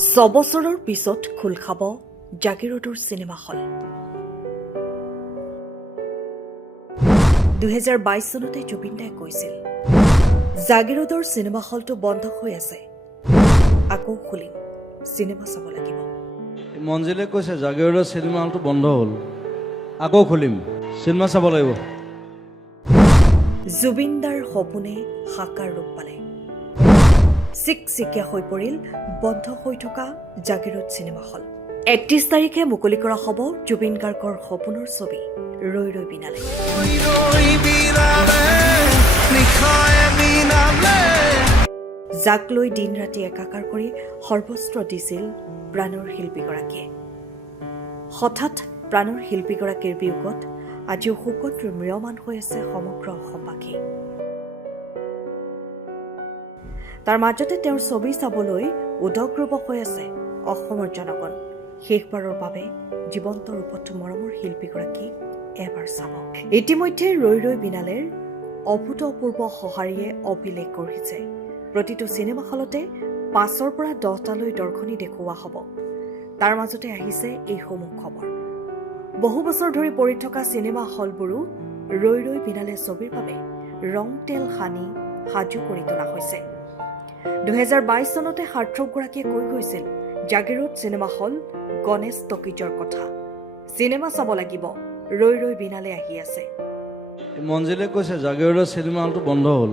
ছবছৰৰ পিছত খোল খাব জাগিৰোডৰ চিনেমা হল। 2022 চনতে জুবিন দাই কৈছিল, জাগিৰোডৰ চিনেমা হলটো বন্ধ হৈ আছে, আকৌ খুলিম, চিনেমা চাব লাগিব। মঞ্জিলে কৈছে জাগিৰোডৰ চিনেমা হলটো বন্ধ হ'ল, আকৌ খুলিম, চিনেমা চাব লাগিব। জুবিন দাৰ সপোনে সাকাৰ ৰূপ পালে। চিকচিকীয়া হৈ পৰিল বন্ধ হৈ থকা জাগিৰোড চিনেমা হল। 31 তাৰিখে মুকলি কৰা হ'ব জুবিন গাৰ্গৰ সপোনৰ ছবি ৰৈ ৰৈ বিনালে। যাক লৈ দিন ৰাতি একাকাৰ কৰি সৰ্বস্ত্ৰ দিছিল প্ৰাণৰ শিল্পীগৰাকীয়ে। হঠাৎ প্ৰাণৰ শিল্পীগৰাকীৰ বিয়োগত আজিও শোকত ম্ৰিয়মান হৈ আছে সমগ্ৰ অসমবাসী। তাৰ মাজতে তেওঁৰ ছবি চাবলৈ উদগ্ৰৱ হৈ আছে অসমৰ জনগণ। শেষবাৰৰ বাবে জীৱন্ত ৰূপত মৰমৰ শিল্পীগৰাকী এবাৰ চাব। ইতিমধ্যে ৰৈ ৰৈ বিনালেৰ অভূতপূৰ্ব সঁহাৰিয়ে অভিলেখ গঢ়িছে। প্ৰতিটো চিনেমা হলতে 5ৰ পৰা 10টালৈ দৰ্শনী দেখুওৱা হ'ব। তাৰ মাজতে আহিছে এইসমূহ খবৰ। বহু বছৰ ধৰি পৰি থকা চিনেমা হলবোৰো ৰৈ ৰৈ বিনালে ছবিৰ বাবে ৰং তেল সানি সাজু কৰি তোলা হৈছে। 2022 চনতে সাৰ্থকগৰাকীয়ে কৈ গৈছিল জাগিৰোড চিনেমা হল গণেশ টকিজৰ কথা। চিনেমা চাব লাগিব, ৰৈ ৰৈ বিনালে আহি আছে। মঞ্জিলে কৈছে জাগিৰোডৰ চিনেমা হলটো বন্ধ হ'ল,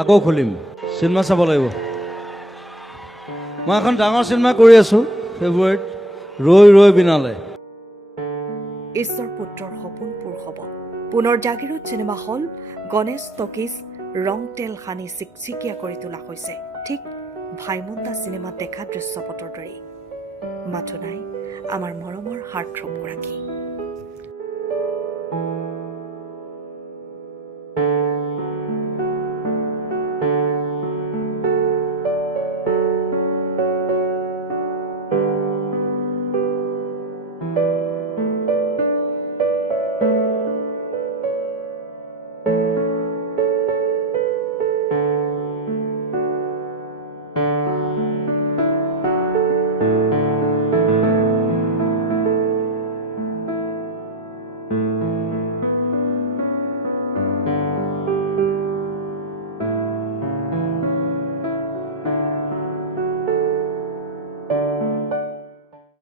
আকৌ খুলিম, চিনেমা চাব লাগিব। মই এখন ডাঙৰ চিনেমা কৰি আছোঁ ফেব্ৰুৱাৰীত, ৰৈ ৰৈ বিনালে। ঈশ্বৰ পুত্ৰৰ সপোন পূৰ হ'ব। পুনৰ Jagiroad cinema hall Ganesh talkies ৰং তেল সানি চিকচিকীয়া কৰি তোলা হৈছে, ঠিক ভাইমন্দা চিনেমাত দেখা দৃশ্যপটৰ দৰেই। মাথো নাই আমাৰ মৰমৰ হাৰ্টথ্ৰবগৰাকী।